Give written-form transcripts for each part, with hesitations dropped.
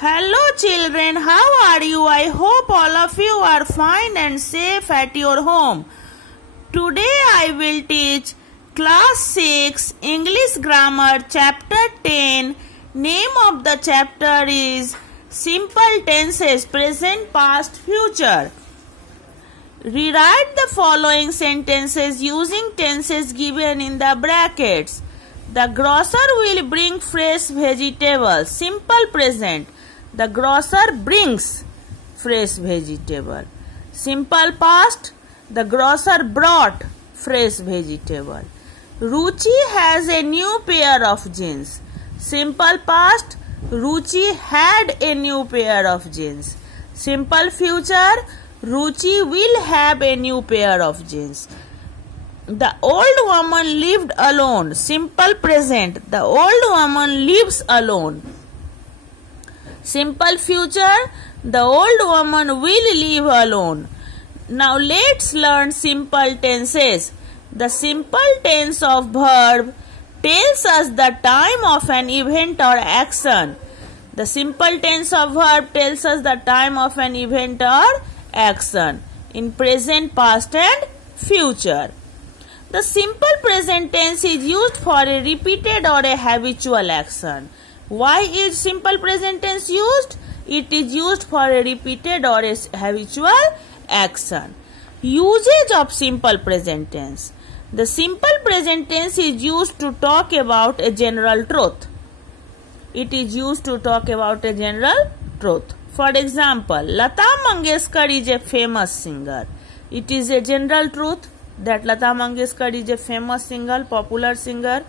Hello children, how are you? I hope all of you are fine and safe at your home. Today I will teach class 6 English grammar chapter 10. Name of the chapter is Simple Tenses Present, Past, Future. Rewrite the following sentences using tenses given in the brackets. The grocer will bring fresh vegetables. Simple present. The grocer brings fresh vegetable. Simple past. The grocer brought fresh vegetable. Ruchi has a new pair of jeans. Simple past. Ruchi had a new pair of jeans. Simple future. Ruchi will have a new pair of jeans. The old woman lived alone. Simple present. The old woman lives alone. Simple future. The old woman will live alone. Now let's learn simple tenses. The simple tense of verb tells us the time of an event or action. The simple tense of verb tells us the time of an event or action in present, past and future. The simple present tense is used for a repeated or a habitual action. Why is simple present tense used? It is used for a repeated or a habitual action. Usage of simple present tense. The simple present tense is used to talk about a general truth. It is used to talk about a general truth. For example, Lata Mangeshkar is a famous singer. It is a general truth that Lata Mangeshkar is a famous singer, popular singer.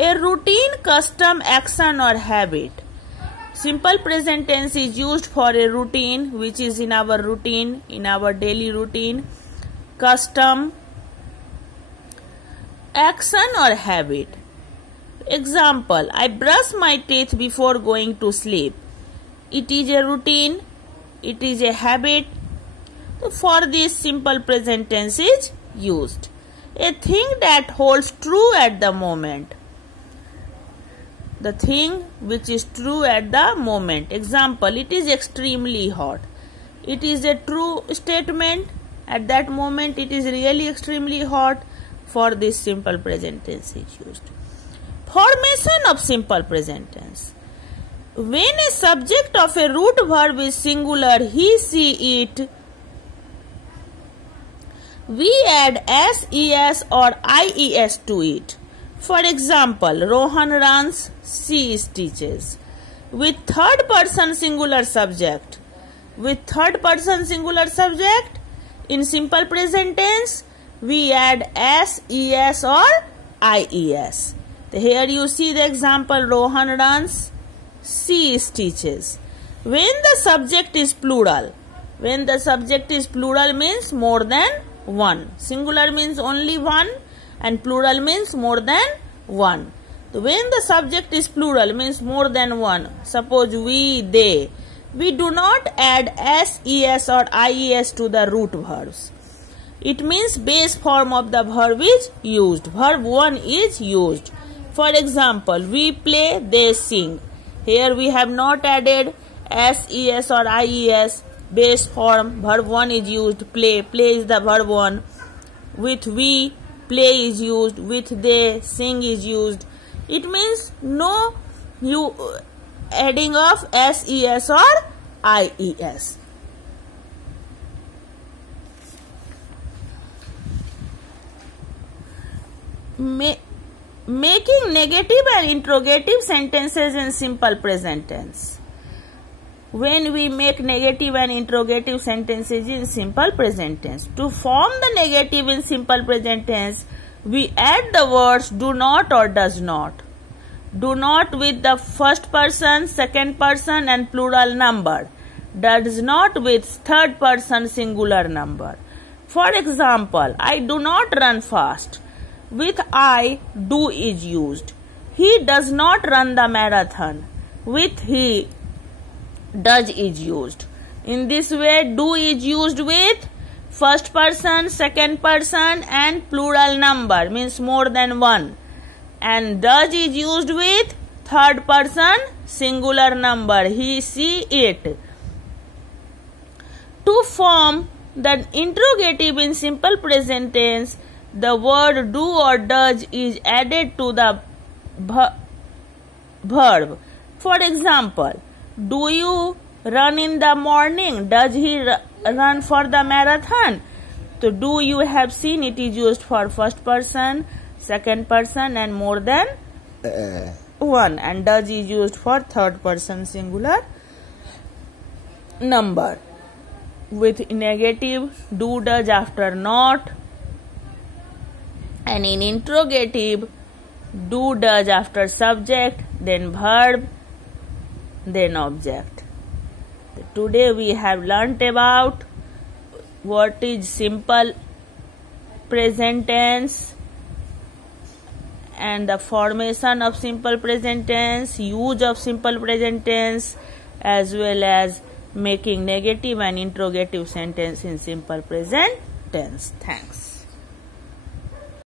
A routine, custom, action or habit. Simple present tense is used for a routine which is in our routine, in our daily routine. Custom, action or habit. Example, I brush my teeth before going to sleep. It is a routine, it is a habit. So for this simple present tense is used. A thing that holds true at the moment. The thing which is true at the moment. Example, it is extremely hot. It is a true statement. At that moment it is really extremely hot. For this simple present tense is used. Formation of simple present tense. When a subject of a root verb is singular, he, she, it, we add s, or ies to it. For example, Rohan runs, she teaches. With third person singular subject. With third person singular subject, in simple present tense, we add s, or ies. Here you see the example, Rohan runs, she teaches. When the subject is plural, means more than one. Singular means only one and plural means more than one. So when the subject is plural means more than one. Suppose we, they. We do not add s, or ies to the root verbs. It means base form of the verb is used. Verb 1 is used. For example, we play, they sing. Here we have not added s, or ies. Base form, verb 1 is used. Play, is the verb 1. With we, play is used. With they, sing is used. It means no adding of s, or ies. Making negative and interrogative sentences in simple present tense. When we make negative and interrogative sentences in simple present tense, to form the negative in simple present tense, we add the words do not or does not. Do not with the first person, second person and plural number. Does not with third person singular number. For example, I do not run fast. With I, do is used. He does not run the marathon. With he, does is used. In this way, do is used with first person, second person and plural number, means more than one. And does is used with third person singular number, he, she, it. To form the interrogative in simple present tense, the word do or does is added to the verb. For example, do you run in the morning? Does he run for the marathon? So do you have seen, it is used for first person, second person and more than one, and does is used for third person singular number. With negative, do, does after not, and in interrogative, do, does after subject, then verb, then object. Today we have learnt about what is simple present tense and the formation of simple present tense, use of simple present tense, as well as making negative and interrogative sentence in simple present tense. Thanks.